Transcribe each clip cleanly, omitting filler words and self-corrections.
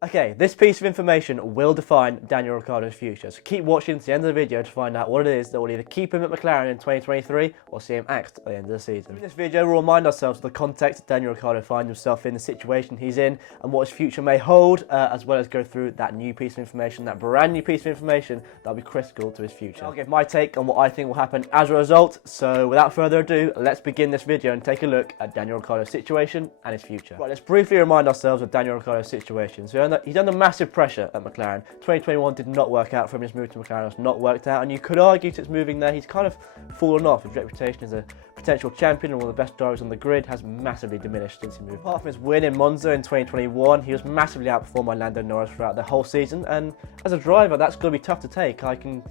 Okay, this piece of information will define Daniel Ricciardo's future, so keep watching to the end of the video to find out what it is that will either keep him at McLaren in 2023 or see him axed at the end of the season. In this video, we'll remind ourselves of the context that Daniel Ricciardo finds himself in, the situation he's in, and what his future may hold, as well as go through that new piece of information, that brand new piece of information that will be critical to his future. I'll give my take on what I think will happen as a result, so without further ado, let's begin this video and take a look at Daniel Ricciardo's situation and his future. Right, let's briefly remind ourselves of Daniel Ricciardo's situation. So he's under massive pressure at McLaren. 2021 did not work out for him. His move to McLaren has not worked out, and you could argue since moving there, he's kind of fallen off. His reputation as a potential champion and one of the best drivers on the grid has massively diminished since he moved. Apart from his win in Monza in 2021, he was massively outperformed by Lando Norris throughout the whole season, and as a driver, that's going to be tough to take. I can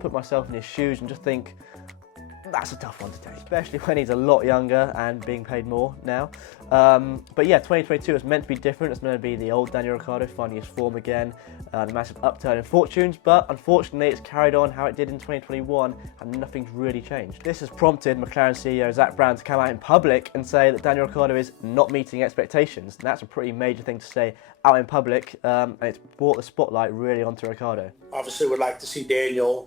put myself in his shoes and just think, that's a tough one to take, especially when he's a lot younger and being paid more now. But yeah, 2022 is meant to be different. It's meant to be the old Daniel Ricciardo finding his form again, a massive upturn in fortunes, but unfortunately it's carried on how it did in 2021 and nothing's really changed. This has prompted McLaren CEO Zak Brown to come out in public and say that Daniel Ricciardo is not meeting expectations. And that's a pretty major thing to say out in public, and it's brought the spotlight really onto Ricciardo. Obviously would like to see Daniel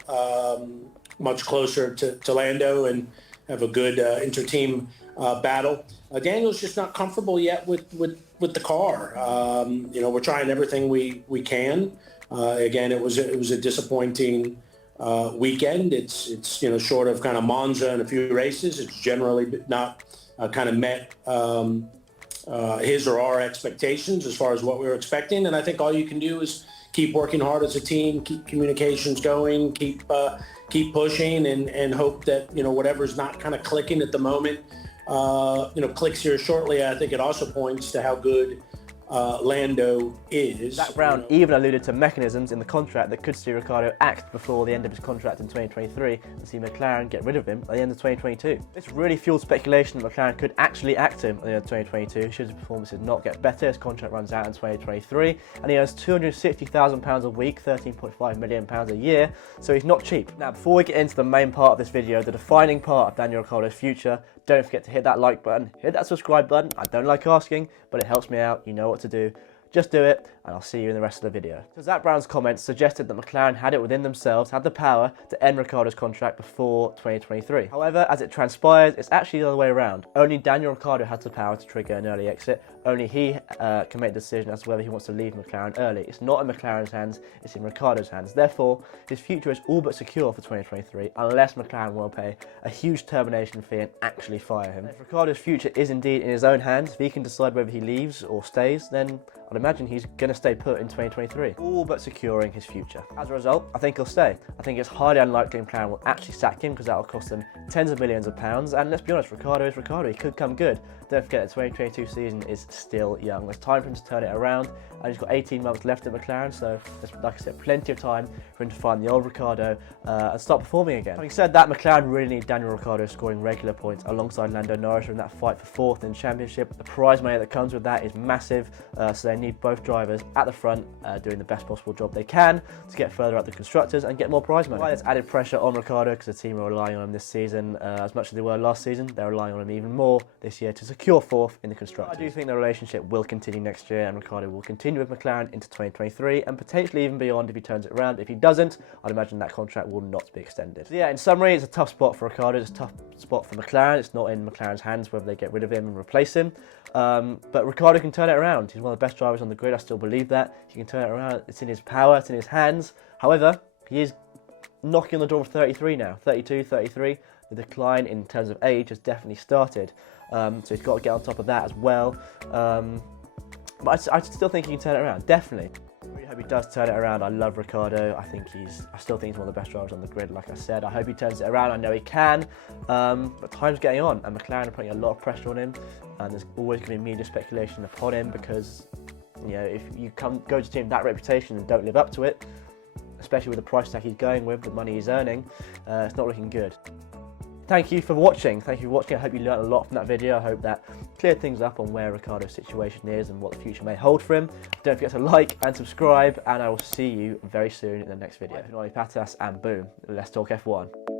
much closer to Lando and have a good inter-team battle. Daniel's just not comfortable yet with the car. You know, we're trying everything we can. Again, it was a disappointing weekend. It's you know, short of kind of Monza and a few races, it's generally not kind of met his or our expectations as far as what we were expecting. And I think all you can do is keep working hard as a team, keep communications going, keep pushing, and hope that, you know, whatever's not kind of clicking at the moment, you know, clicks here shortly. I think it also points to how good Lando is. Zak Brown even alluded to mechanisms in the contract that could see Ricciardo axed before the end of his contract in 2023 and see McLaren get rid of him at the end of 2022. This really fueled speculation that McLaren could actually axe him at the end of 2022 should his performances not get better. His contract runs out in 2023 and he earns £260,000 a week, £13.5 million a year, so he's not cheap. Now, before we get into the main part of this video, the defining part of Daniel Ricciardo's future, don't forget to hit that like button, hit that subscribe button. I don't like asking, but it helps me out. You know what to do. Just do it, and I'll see you in the rest of the video. So Zak Brown's comments suggested that McLaren had it within themselves, had the power to end Ricciardo's contract before 2023. However, as it transpires, it's actually the other way around. Only Daniel Ricciardo has the power to trigger an early exit. Only he can make the decision as to whether he wants to leave McLaren early. It's not in McLaren's hands, it's in Ricciardo's hands. Therefore, his future is all but secure for 2023, unless McLaren will pay a huge termination fee and actually fire him. If Ricciardo's future is indeed in his own hands, if he can decide whether he leaves or stays, then I'd imagine he's going to stay put in 2023, all but securing his future. As a result, I think he'll stay. I think it's highly unlikely McLaren will actually sack him because that will cost them tens of millions of pounds. And let's be honest, Ricciardo is Ricciardo. He could come good. Don't forget, the 2022 season is still young. There's time for him to turn it around, and he's got 18 months left at McLaren, so there's, like I said, plenty of time for him to find the old Ricciardo and start performing again. Having said that, McLaren really need Daniel Ricciardo scoring regular points alongside Lando Norris in that fight for fourth in the championship. The prize money that comes with that is massive, so they need both drivers at the front doing the best possible job they can to get further up the constructors and get more prize money. Why there's added pressure on Ricciardo because the team are relying on him this season as much as they were last season. They're relying on him even more this year to secure fourth in the constructors. I do think the relationship will continue next year, and Ricciardo will continue with McLaren into 2023 and potentially even beyond if he turns it around. If he doesn't, I'd imagine that contract will not be extended. So yeah, in summary, it's a tough spot for Ricciardo. It's a tough spot for McLaren. It's not in McLaren's hands whether they get rid of him and replace him. But Ricciardo can turn it around. He's one of the best drivers on the grid. I still believe that. He can turn it around. It's in his power. It's in his hands. However, he is knocking on the door of 33 now. 32, 33. The decline in terms of age has definitely started. So he's got to get on top of that as well. But I still think he can turn it around. Definitely. I really hope he does turn it around. I love Ricciardo. I still think he's one of the best drivers on the grid, like I said. I hope he turns it around. I know he can. But time's getting on, and McLaren are putting a lot of pressure on him. And there's always going to be media speculation upon him because, you know, if you go to a team with that reputation and don't live up to it, especially with the price tag he's going with, the money he's earning, it's not looking good. Thank you for watching. Thank you for watching. I hope you learned a lot from that video. I hope that cleared things up on where Ricciardo's situation is and what the future may hold for him. Don't forget to like and subscribe, and I will see you very soon in the next video. I've been Ollie Patas, and boom, let's talk F1.